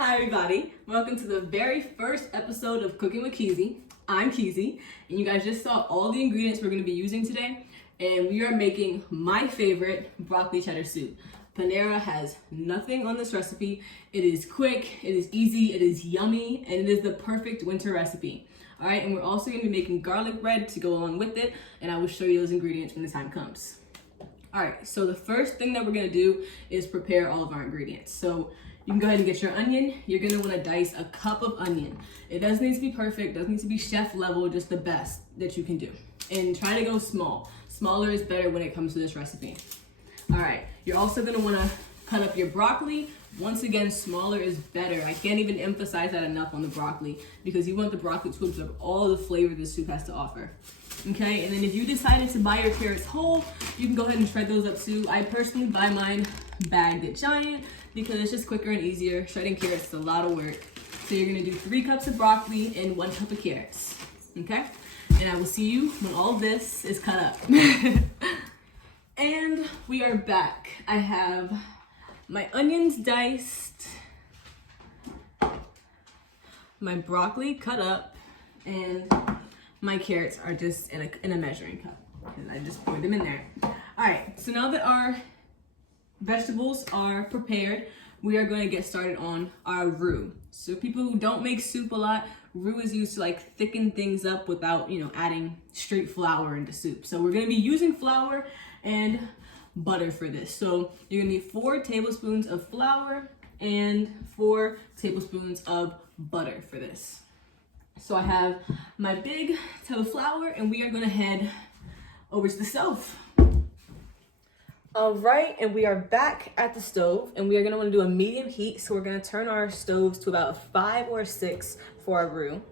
Hi everybody, welcome to the very first episode of Cooking with Keezy. I'm Keezy, and you guys just saw all the ingredients we're going to be using today, and we are making my favorite broccoli cheddar soup. Panera has nothing on this recipe. It is quick, it is easy, it is yummy, and it is the perfect winter recipe. Alright, and we're also going to be making garlic bread to go along with it, and I will show you those ingredients when the time comes. Alright, so the first thing that we're going to do is prepare all of our ingredients. So you can go ahead and get your onion. You're going to want to dice a cup of onion. It doesn't need to be perfect, doesn't need to be chef level, just the best that you can do. And try to go small. Smaller is better when it comes to this recipe. Alright, you're also going to want to cut up your broccoli. Once again, smaller is better. I can't even emphasize that enough on the broccoli because you want the broccoli to absorb all the flavor the soup has to offer. Okay, and then if you decided to buy your carrots whole, you can go ahead and shred those up too. I personally buy mine bagged at Giant because it's just quicker and easier. Shredding carrots is a lot of work. So you're gonna do 3 cups of broccoli and 1 cup of carrots, okay? And I will see you when all this is cut up. And we are back. I have my onions diced, my broccoli cut up, and my carrots are just in a measuring cup. And I just poured them in there. All right, so now that our vegetables are prepared, we are going to get started on our roux. So people who don't make soup a lot, roux is used to like thicken things up without, adding straight flour into soup. So we're going to be using flour and butter for this. So you're going to need 4 tablespoons of flour and 4 tablespoons of butter for this. So I have my big tub of flour and we are going to head over to the stove. All right, and we are back at the stove and we are going to want to do a medium heat. So we're going to turn our stoves to about 5 or 6 for our roux.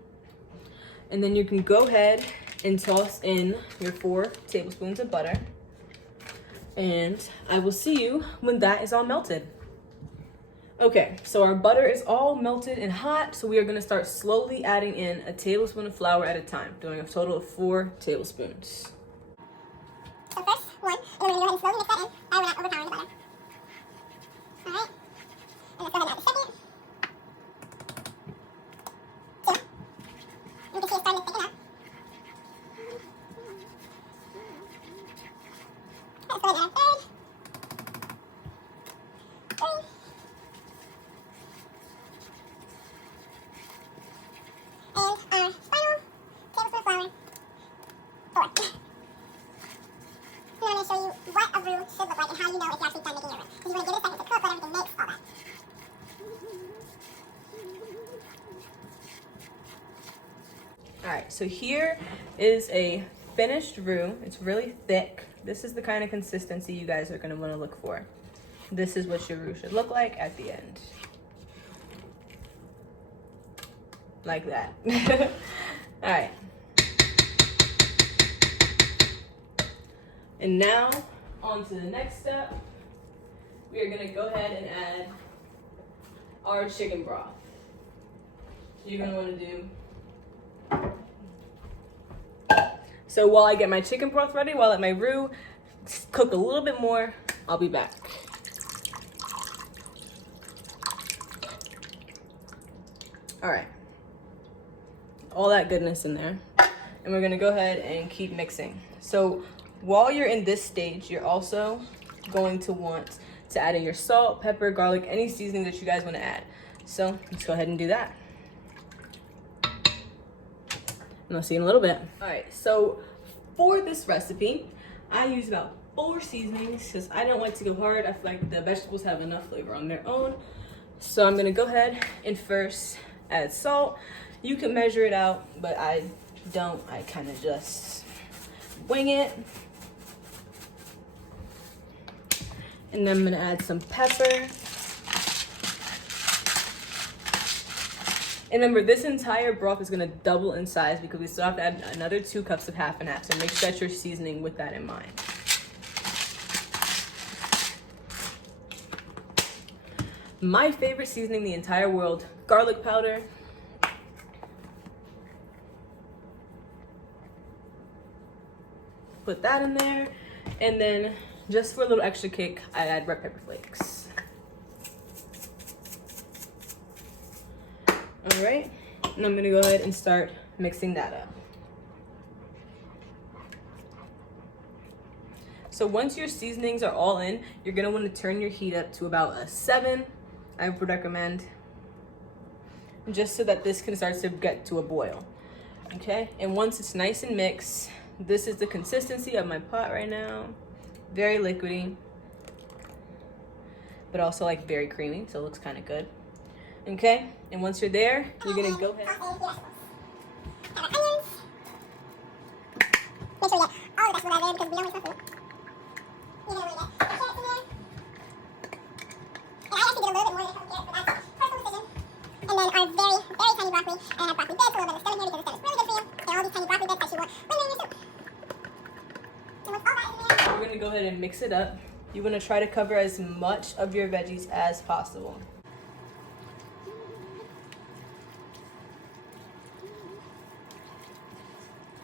And then you can go ahead and toss in your 4 tablespoons of butter. And I will see you when that is all melted. Okay, so our butter is all melted and hot, so we are gonna start slowly adding in a tablespoon of flour at a time, doing a total of 4 tablespoons. So first, 1, and then we're gonna go ahead and slowly mix that in. We're not overpowering the butter. Alright, and let's go ahead and add the second. 2. You can see it's starting to thicken up. Let's go ahead and add a third. 3. Alright, so here is a finished roux. It's really thick. This is the kind of consistency you guys are going to want to look for. This is what your roux should look like at the end. Like that. Alright. And now, on to the next step. We are going to go ahead and add our chicken broth. So you're going to want to do. So while I get my chicken broth ready, while I let my roux cook a little bit more, I'll be back. All right. All that goodness in there. And we're going to go ahead and keep mixing. So while you're in this stage, you're also going to want to add in your salt, pepper, garlic, any seasoning that you guys want to add. So let's go ahead and do that. And I'll see you in a little bit. All right, so for this recipe, I use about 4 seasonings because I don't like to go hard. I feel like the vegetables have enough flavor on their own. So I'm gonna go ahead and first add salt. You can measure it out, but I don't. I kind of just wing it. And then I'm gonna add some pepper. And remember, this entire broth is gonna double in size because we still have to add another 2 cups of half and half. So make sure that you're seasoning with that in mind. My favorite seasoning in the entire world, garlic powder. Put that in there. And then just for a little extra kick, I add red pepper flakes. All right, and I'm gonna go ahead and start mixing that up. So once your seasonings are all in, you're gonna wanna turn your heat up to about a 7, I would recommend, just so that this can start to get to a boil, okay? And once it's nice and mixed, this is the consistency of my pot right now. Very liquidy, but also like very creamy, so it looks kind of good. Okay, and once you're there, you're gonna go ahead. Make sure you get all the vegetables out of there because we don't waste food. You're gonna want to get carrots in there. And I actually did a little bit more than a couple carrots, but that's personal decision. And then our very, very tiny broccoli. And I have broccoli bits, a little bit of stem in here because the stem is really good for you. And all these tiny broccoli bits that you want when you're in your soup. And once all that is in there, We're gonna go ahead and mix it up. You wanna try to cover as much of your veggies as possible.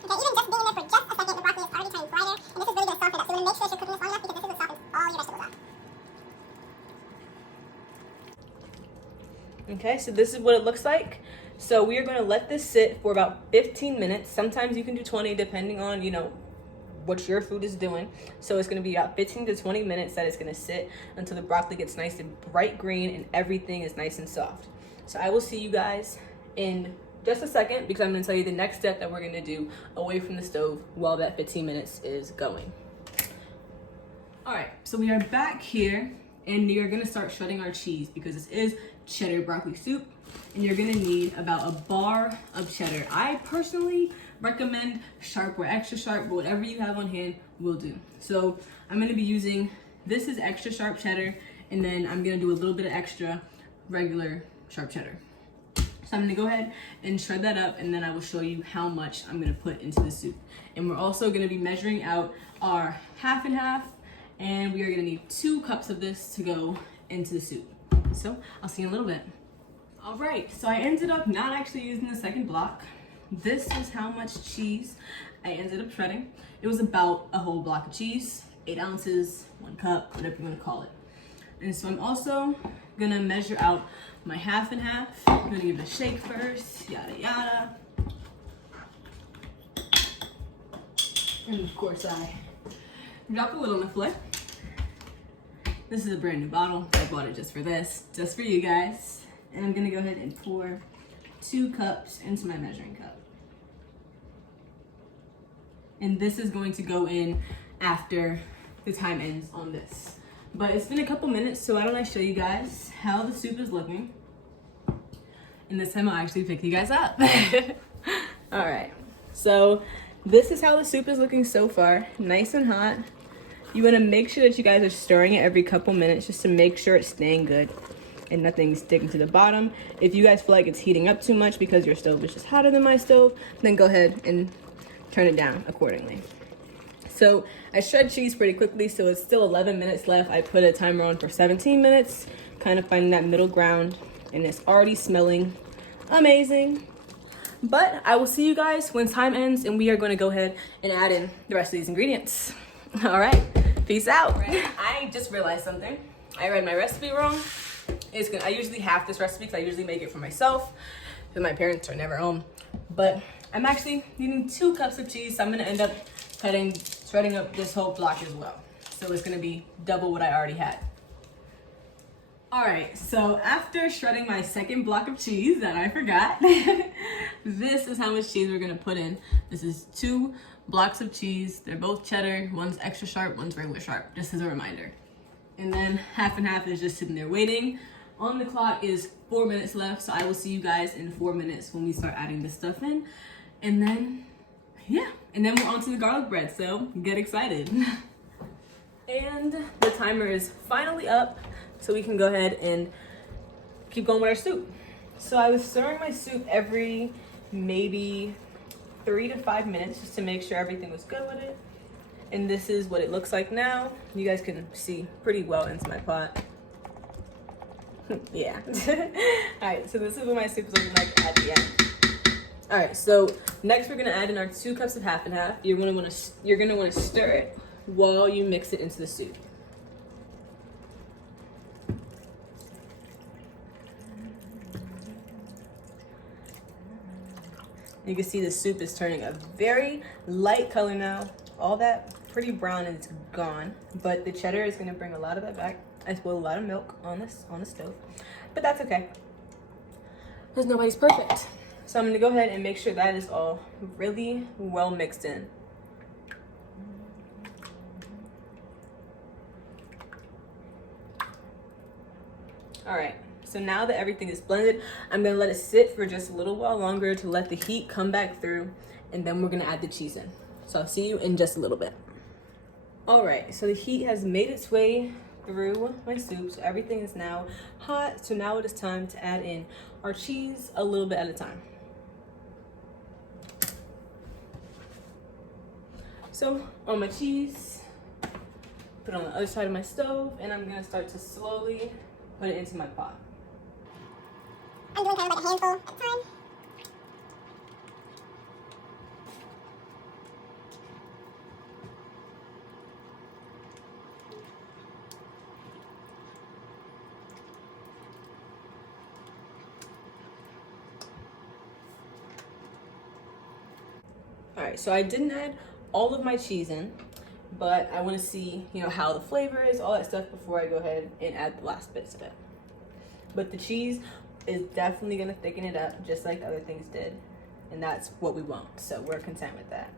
okay, even just being in there for just a second, the broccoli is already turning brighter. And this is really going to soften that. So you want to make sure you're cooking this long enough because this is what softens all your vegetables up. Okay, so this is what it looks like. So we are gonna let this sit for about 15 minutes. Sometimes you can do 20 depending on, you know, what your food is doing. So it's gonna be about 15 to 20 minutes that it's gonna sit until the broccoli gets nice and bright green and everything is nice and soft. So I will see you guys in just a second because I'm gonna tell you the next step that we're gonna do away from the stove while that 15 minutes is going. All right, so we are back here and we are gonna start shredding our cheese because this is cheddar broccoli soup and you're gonna need about a bar of cheddar. I personally recommend sharp or extra sharp, but whatever you have on hand will do. So I'm gonna be using, this is extra sharp cheddar, and then I'm gonna do a little bit of extra regular sharp cheddar. So I'm gonna go ahead and shred that up, and then I will show you how much I'm gonna put into the soup. And we're also gonna be measuring out our half and half, and we are gonna need 2 cups of this to go into the soup. So I'll see you in a little bit. All right, so I ended up not actually using the second block. This is how much cheese I ended up shredding. It was about a whole block of cheese, 8 ounces, 1 cup, whatever you wanna call it. And so I'm also gonna measure out my half and half. I'm gonna give it a shake first, yada yada. And of course I drop a little on the floor. This is a brand new bottle. I bought it just for this, just for you guys. And I'm gonna go ahead and pour 2 cups into my measuring cup. And this is going to go in after the time ends on this. But it's been a couple minutes, so why don't I show you guys how the soup is looking. And this time I'll actually pick you guys up. All right, so this is how the soup is looking so far, nice and hot. You wanna make sure that you guys are stirring it every couple minutes just to make sure it's staying good and nothing's sticking to the bottom. If you guys feel like it's heating up too much because your stove is just hotter than my stove, then go ahead and turn it down accordingly. So I shred cheese pretty quickly, so it's still 11 minutes left. I put a timer on for 17 minutes, kind of finding that middle ground, and it's already smelling amazing. But I will see you guys when time ends, and we are gonna go ahead and add in the rest of these ingredients. All right, peace out. Right. I just realized something. I read my recipe wrong. I usually have this recipe because I usually make it for myself because my parents are never home. But I'm actually needing 2 cups of cheese, so I'm gonna end up shredding up this whole block as well. So it's gonna be double what I already had. All right, so after shredding my second block of cheese that I forgot, this is how much cheese we're gonna put in. This is 2 blocks of cheese. They're both cheddar, one's extra sharp, one's regular sharp, just as a reminder. And then half and half is just sitting there waiting. On the clock is 4 minutes left, so I will see you guys in 4 minutes when we start adding this stuff in. And then, yeah, and then we're on to the garlic bread, so get excited. And the timer is finally up, so we can go ahead and keep going with our soup. So I was stirring my soup every maybe 3 to 5 minutes just to make sure everything was good with it. And this is what it looks like now. You guys can see pretty well into my pot. Yeah. All right, so this is what my soup is looking like at the end. All right, so next we're gonna add in our 2 cups of half and half. You're gonna wanna stir it while you mix it into the soup. You can see the soup is turning a very light color now. All that pretty brown is gone, but the cheddar is gonna bring a lot of that back. I spilled a lot of milk on the stove, but that's okay, because nobody's perfect. So I'm gonna go ahead and make sure that is all really well mixed in. All right, so now that everything is blended, I'm gonna let it sit for just a little while longer to let the heat come back through, and then we're gonna add the cheese in. So I'll see you in just a little bit. All right, so the heat has made its way through my soup, so everything is now hot. So now it is time to add in our cheese a little bit at a time. So on my cheese, put it on the other side of my stove, and I'm gonna start to slowly put it into my pot. I'm doing kind of like a handful at a time. All right, so I didn't add all of my cheese in, but I want to see, how the flavor is, all that stuff before I go ahead and add the last bits of it. But the cheese is definitely going to thicken it up just like the other things did, and that's what we want, so we're content with that.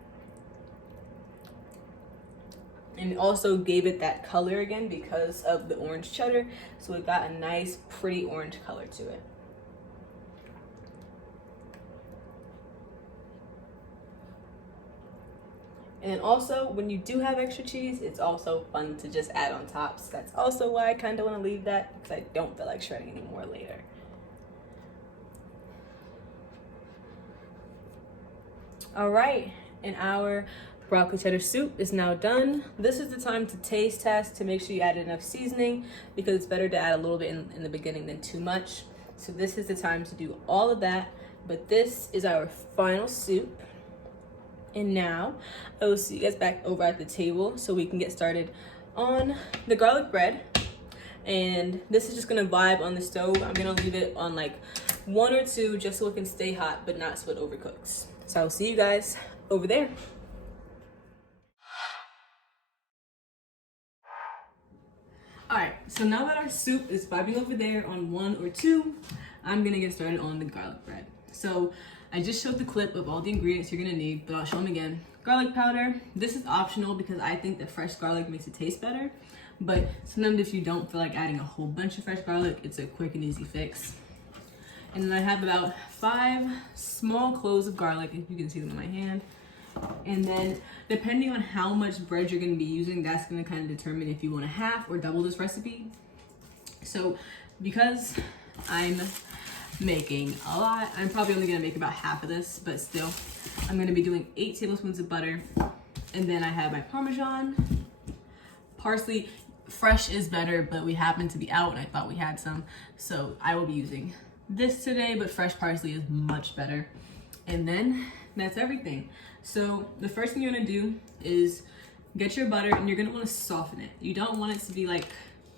And it also gave it that color again because of the orange cheddar, so it got a nice pretty orange color to it. And also, when you do have extra cheese, it's also fun to just add on top. So that's also why I kind of want to leave that, because I don't feel like shredding anymore later. All right, and our broccoli cheddar soup is now done. This is the time to taste test to make sure you added enough seasoning, because it's better to add a little bit in the beginning than too much. So this is the time to do all of that. But this is our final soup. And now I will see you guys back over at the table so we can get started on the garlic bread. And this is just gonna vibe on the stove. I'm gonna leave it on like 1 or 2 just so it can stay hot but not so it overcooks. So I'll see you guys over there. All right, so now that our soup is vibing over there on 1 or 2, I'm gonna get started on the garlic bread. So I just showed the clip of all the ingredients you're gonna need, but I'll show them again. Garlic powder, this is optional because I think that fresh garlic makes it taste better. But sometimes if you don't feel like adding a whole bunch of fresh garlic, it's a quick and easy fix. And then I have about 5 small cloves of garlic, if you can see them in my hand. And then depending on how much bread you're gonna be using, that's gonna kind of determine if you want to half or double this recipe. So because I'm making a lot, I'm probably only gonna make about half of this, but still, I'm gonna be doing 8 tablespoons of butter. And then I have my Parmesan, parsley. Fresh is better, but we happen to be out and I thought we had some. So I will be using this today, but fresh parsley is much better. And then that's everything. So the first thing you're gonna do is get your butter and you're gonna wanna soften it. You don't want it to be like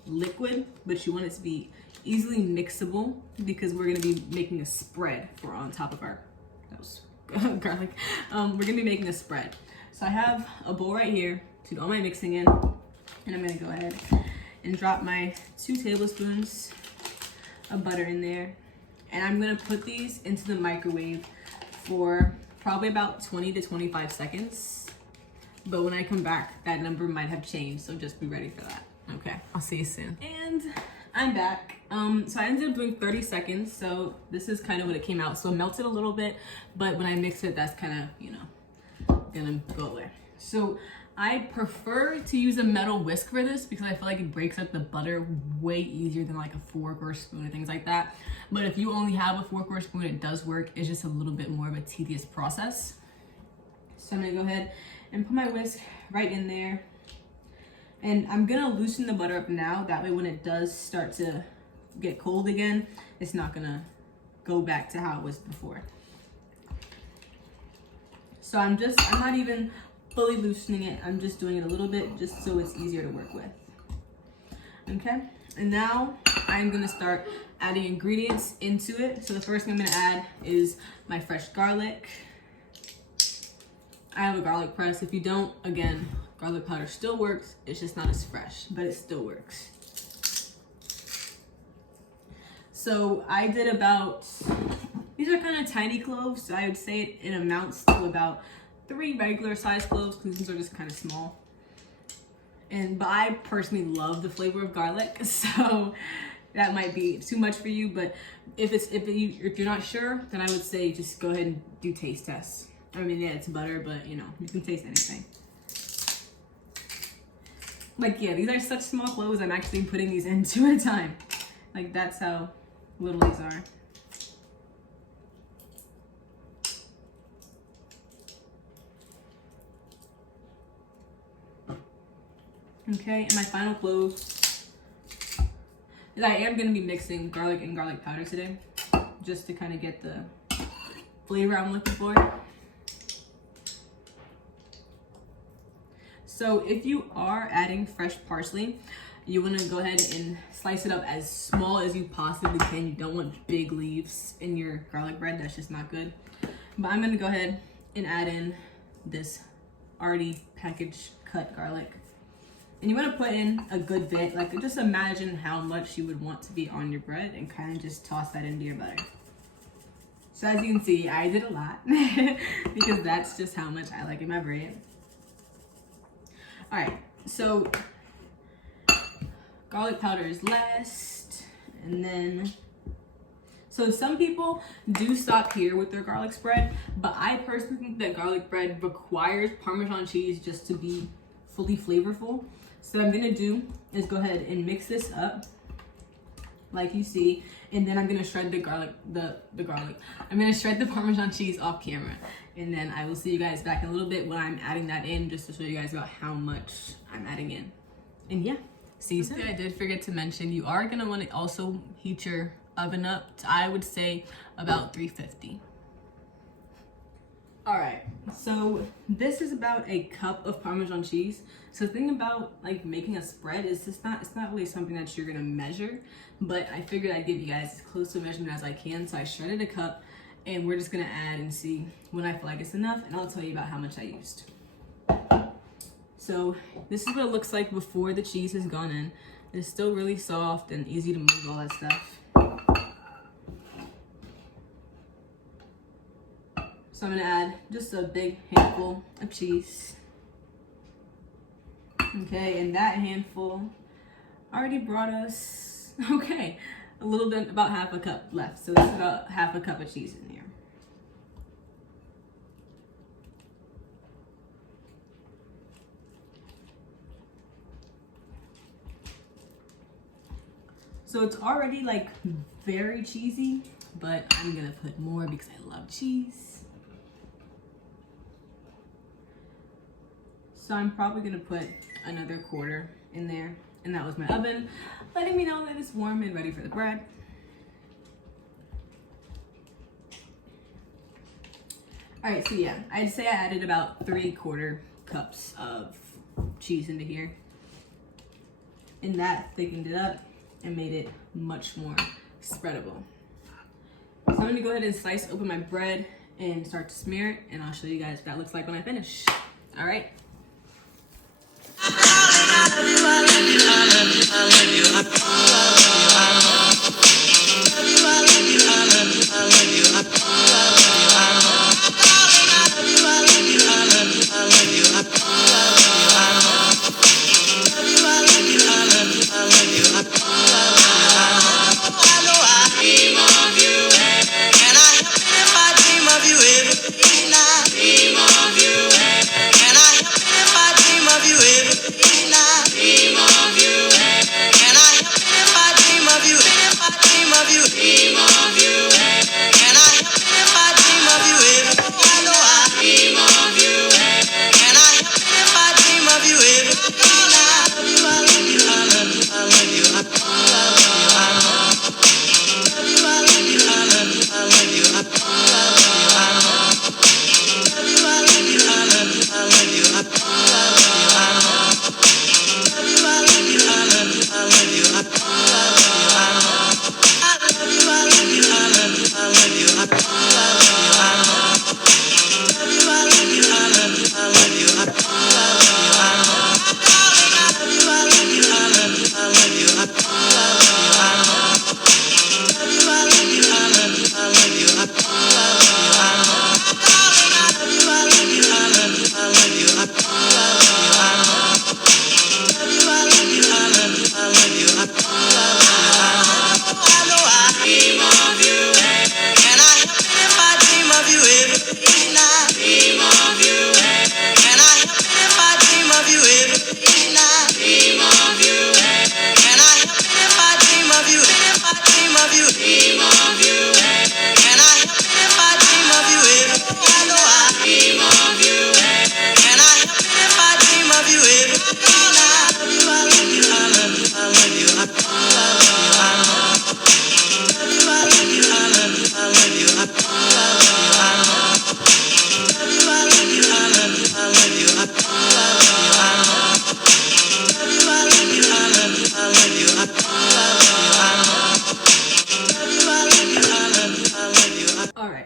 liquid, but you want it to be easily mixable because we're gonna be making a spread for on top of our garlic. We're gonna be making a spread. So I have a bowl right here to do all my mixing in, and I'm gonna go ahead and drop my 2 tablespoons of butter in there. And I'm gonna put these into the microwave for probably about 20 to 25 seconds. But when I come back, that number might have changed, so just be ready for that. Okay, I'll see you soon. And I'm back. So I ended up doing 30 seconds, so this is kind of what it came out. So it melted a little bit, but when I mix it, that's kind of, gonna go away. So I prefer to use a metal whisk for this because I feel like it breaks up the butter way easier than like a fork or a spoon or things like that. But if you only have a fork or a spoon, it does work. It's just a little bit more of a tedious process. So I'm gonna go ahead and put my whisk right in there. And I'm gonna loosen the butter up now. That way when it does start to get cold again, it's not gonna go back to how it was before. So I'm not even fully loosening it. I'm just doing it a little bit just so it's easier to work with. Okay, and now I'm gonna start adding ingredients into it. So the first thing I'm gonna add is my fresh garlic. I have a garlic press. If you don't, again, garlic powder still works. It's just not as fresh, but it still works. So I did about, these are kind of tiny cloves, so I would say it amounts to about 3 regular size cloves because these are just kind of small. But I personally love the flavor of garlic, so that might be too much for you. But if you're not sure, then I would say just go ahead and do taste tests. I mean, yeah, it's butter, but you know, you can taste anything. Like, yeah, these are such small cloves. I'm actually putting these in 2 at a time. Like, that's how little these are. Okay, and my final clove is I am going to be mixing garlic and garlic powder today, just to kind of get the flavor I'm looking for. So if you are adding fresh parsley, you want to go ahead and slice it up as small as you possibly can. You don't want big leaves in your garlic bread. That's just not good. But I'm going to go ahead and add in this already packaged cut garlic. And you want to put in a good bit. Like, just imagine how much you would want to be on your bread and kind of just toss that into your butter. So as you can see, I did a lot because that's just how much I like in my bread. All right, so garlic powder is last, and then, so some people do stop here with their garlic spread, but I personally think that garlic bread requires Parmesan cheese just to be fully flavorful. So what I'm gonna do is go ahead and mix this up like you see, and then I'm gonna shred the garlic, I'm gonna shred the Parmesan cheese off camera, and then I will see you guys back in a little bit when I'm adding that in, just to show you guys about how much I'm adding in. And yeah, see you soon. I did forget to mention, you are gonna want to also heat your oven up to, I would say, about 350. All right, so this is about a cup of Parmesan cheese. So the thing about like making a spread is it's not really something that you're gonna measure, but I figured I'd give you guys as close to a measurement as I can. So I shredded a cup, and we're just gonna add and see when I feel like it's enough, and I'll tell you about how much I used. So this is what it looks like before the cheese has gone in. It's still really soft and easy to move, all that stuff. So I'm gonna add just a big handful of cheese. Okay, and that handful already brought us, okay, a little bit, about half a cup left. So that's about half a cup of cheese in here. So it's already like very cheesy, but I'm gonna put more because I love cheese. So I'm probably gonna put another quarter in there, and that was my oven, letting me know that it's warm and ready for the bread. All right, so yeah, I'd say I added about 3/4 cups of cheese into here, and that thickened it up and made it much more spreadable. So I'm gonna go ahead and slice open my bread and start to smear it, and I'll show you guys what that looks like when I finish. All right. Can I help if I dream of you?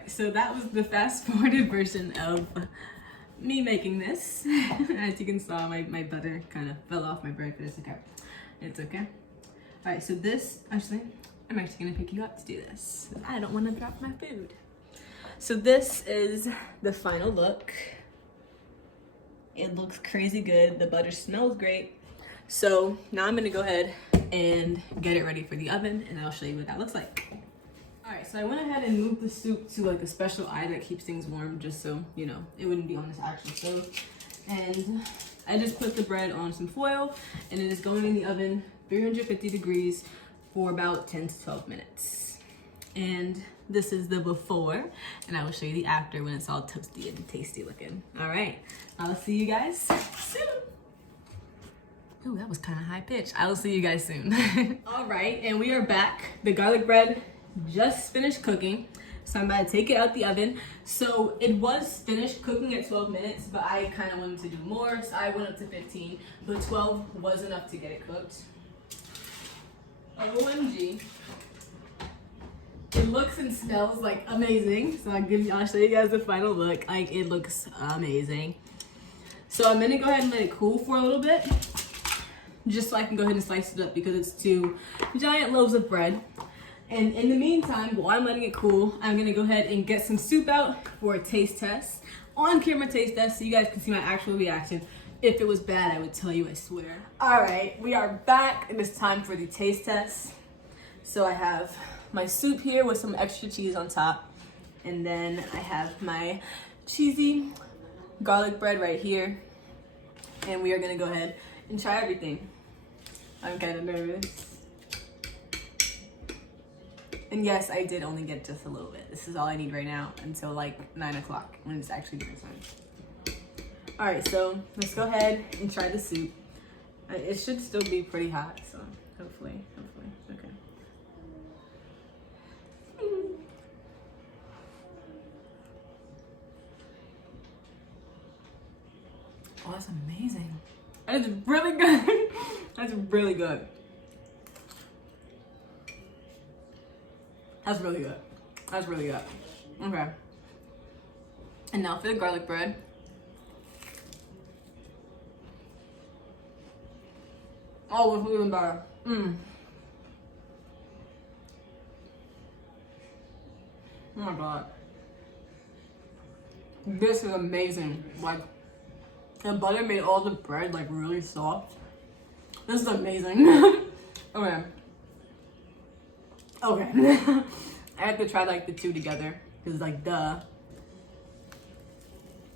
right, so that was the fast forwarded version of me making this. As you can see, my butter kind of fell off my bread, but it's okay. It's okay. All right, so this, actually, I'm actually gonna pick you up to do this. I don't wanna drop my food. So this is the final look. It looks crazy good. The butter smells great. So now I'm gonna go ahead and get it ready for the oven, and I'll show you what that looks like. All right, so I went ahead and moved the soup to like a special eye that keeps things warm, just so, you know, it wouldn't be on this actual stove. And I just put the bread on some foil, and it is going in the oven, 350 degrees, for about 10 to 12 minutes. And this is the before, and I will show you the after when it's all toasty and tasty looking. All right, I'll see you guys soon. Ooh, that was kind of high pitched. I will see you guys soon. All right, and we are back. The garlic bread just finished cooking, so I'm about to take it out the oven. So it was finished cooking at 12 minutes, but I kind of wanted to do more, so I went up to 15, but 12 was enough to get it cooked. OMG. It looks and smells like amazing, so I'll show you guys the final look. Like, it looks amazing. So I'm gonna go ahead and let it cool for a little bit, just so I can go ahead and slice it up, because it's 2 giant loaves of bread. And in the meantime, while I'm letting it cool, I'm gonna go ahead and get some soup out for a taste test. On camera taste test, so you guys can see my actual reaction. If it was bad, I would tell you, I swear. All right, we are back, and it's time for the taste test. So I have my soup here with some extra cheese on top. And then I have my cheesy garlic bread right here. And we are gonna go ahead and try everything. I'm kind of nervous. And yes, I did only get just a little bit. This is all I need right now until like 9 o'clock when it's actually dinner time. All right, so let's go ahead and try the soup. It should still be pretty hot, so hopefully, okay. Oh, that's amazing. That is really good. That's really good. That's really good. That's really good. Okay. And now for the garlic bread. Oh, it's even better. Oh my god. This is amazing. Like, the butter made all the bread like really soft. This is amazing. Okay. I have to try like the 2 together, because like duh.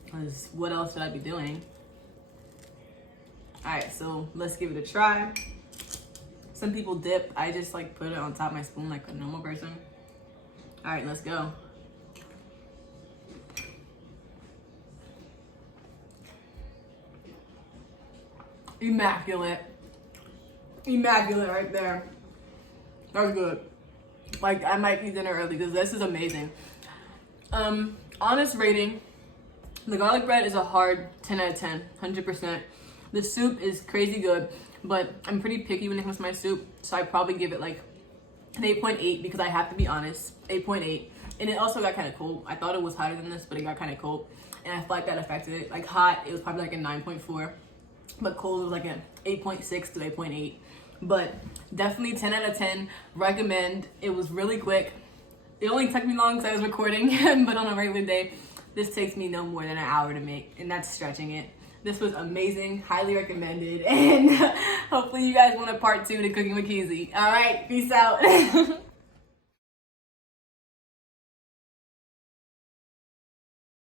Because what else would I be doing? Alright, so let's give it a try. Some people dip. I just like put it on top of my spoon like a normal person. Alright, let's go. Immaculate. Immaculate right there. That's good. Like, I might eat dinner early because this is amazing. Honest rating, the garlic bread is a hard 10 out of 10, 100%. The soup is crazy good, but I'm pretty picky when it comes to my soup, so I probably give it like an 8.8 because I have to be honest, 8.8. And it also got kind of cold. I thought it was hotter than this, but it got kind of cold, and I feel like that affected it. Like hot, it was probably like a 9.4, but cold was like an 8.6 to 8.8. But definitely 10 out of 10. Recommend. It was really quick. It only took me long because I was recording, but on a regular day, this takes me no more than an hour to make, and that's stretching it. This was amazing, highly recommended, and hopefully you guys want a part 2 to Cooking with Keezy. All right, peace out.